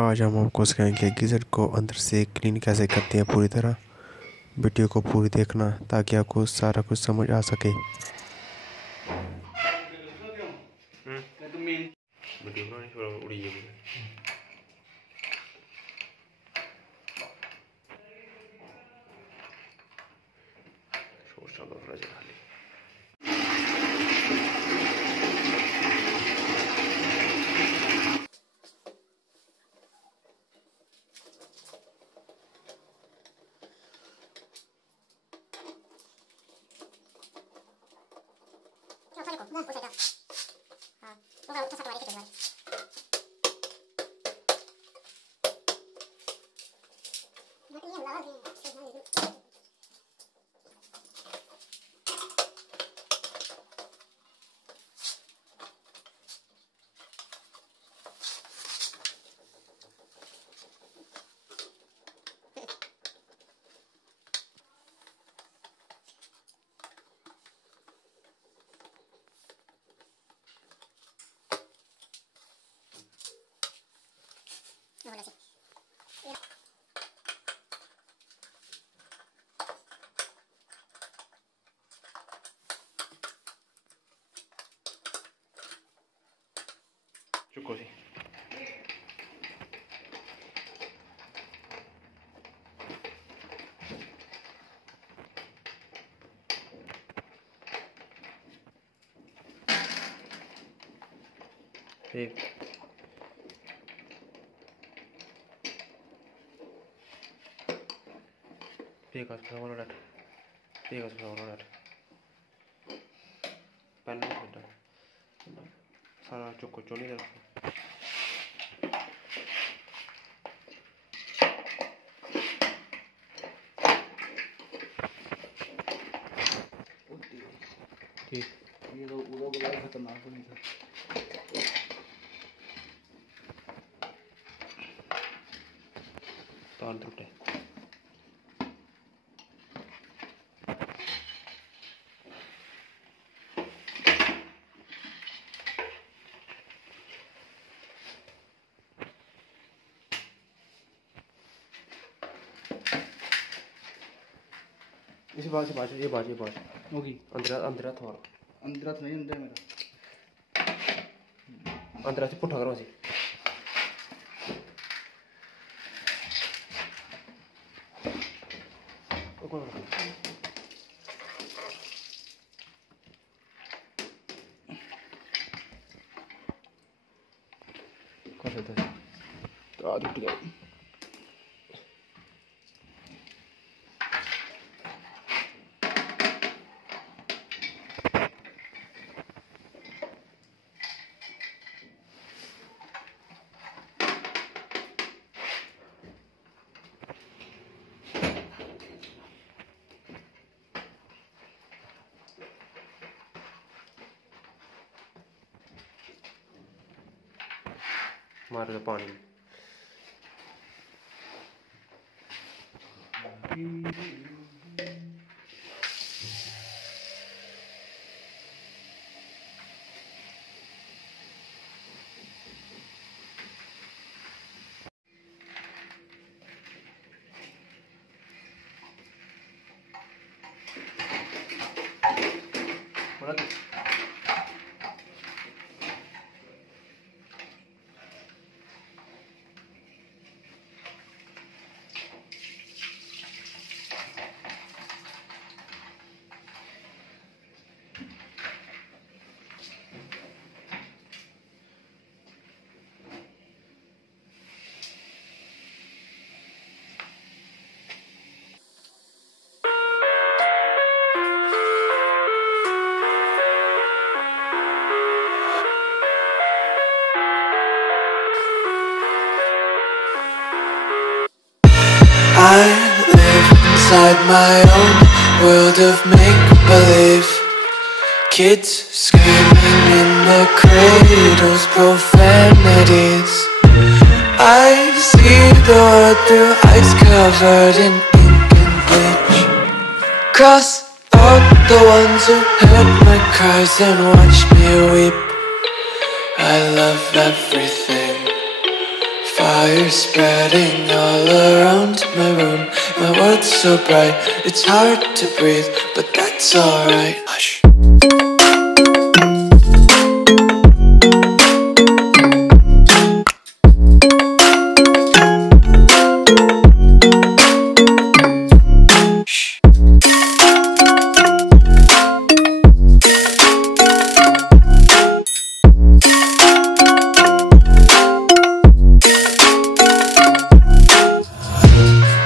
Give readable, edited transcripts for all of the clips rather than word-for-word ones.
आज हम आपको सिखाएंगे गीज़र को अंदर से क्लीन कैसे करते हैं पूरी तरह। वीडियो को पूरी देखना ताकि आपको सारा कुछ समझ आ सके। चुको सी एक पेगा सुना डाट पेगा सुना डाट पहले बेटा सारा चुको चोली दर ये तो उड़ा बुला खतरनाक नहीं था। तार टूटे इसी बात से बात ये बात होगी अंदर थोड़ा अंदर तो नहीं अंदर मेरा अंदर से पुट्ठा करो सी कर देता है तो आदमी टूट गया मार दे पानी में बोला I live inside my own world of make-believe. Kids screaming in the cradles, profanities. I see the world through ice covered in ink and bleach. Cross out the ones who heard my cries and watched me weep. I love everything. Fire spreading all around my room. My world's so bright, it's hard to breathe, but that's alright. Hush.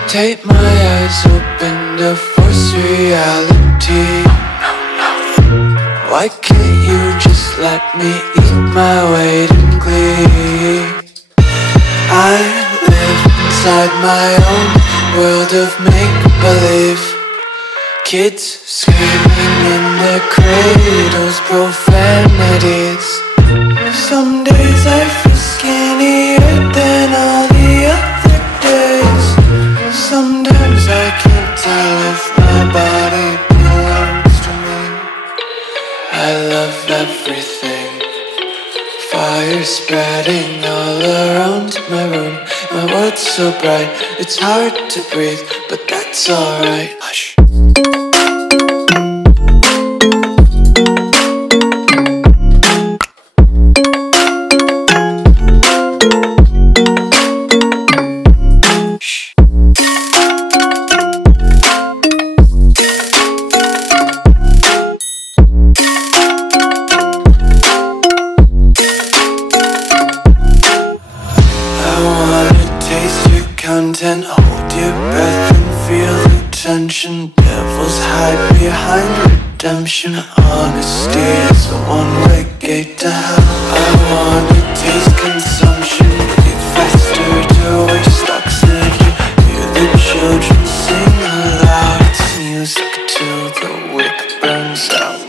Take my eyes open to force reality. Why can't you just let me eat my weight in glee? I live inside my own world of make-believe. Kids screaming in their cradles, profanities. Some days I feel skinnier than all the other days. Sometimes I can't tell if my body belongs to me. I love everything. Fire spreading all around my room. My world's so bright, it's hard to breathe, but that's alright. Hush. Content, hold your breath and feel the tension. Devils hide behind redemption. Honesty is a one-way gate to hell. I wanna taste consumption. Breathe faster to waste oxygen. Hear the children sing aloud. It's music till the wick burns out.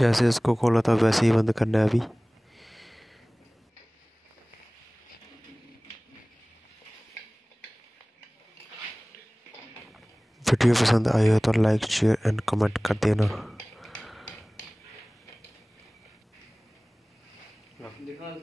जैसे इसको खोला था वैसे ही बंद करना है अभी। Video पसंद आई हो तो लाइक शेयर एंड कमेंट कर देना। दिखा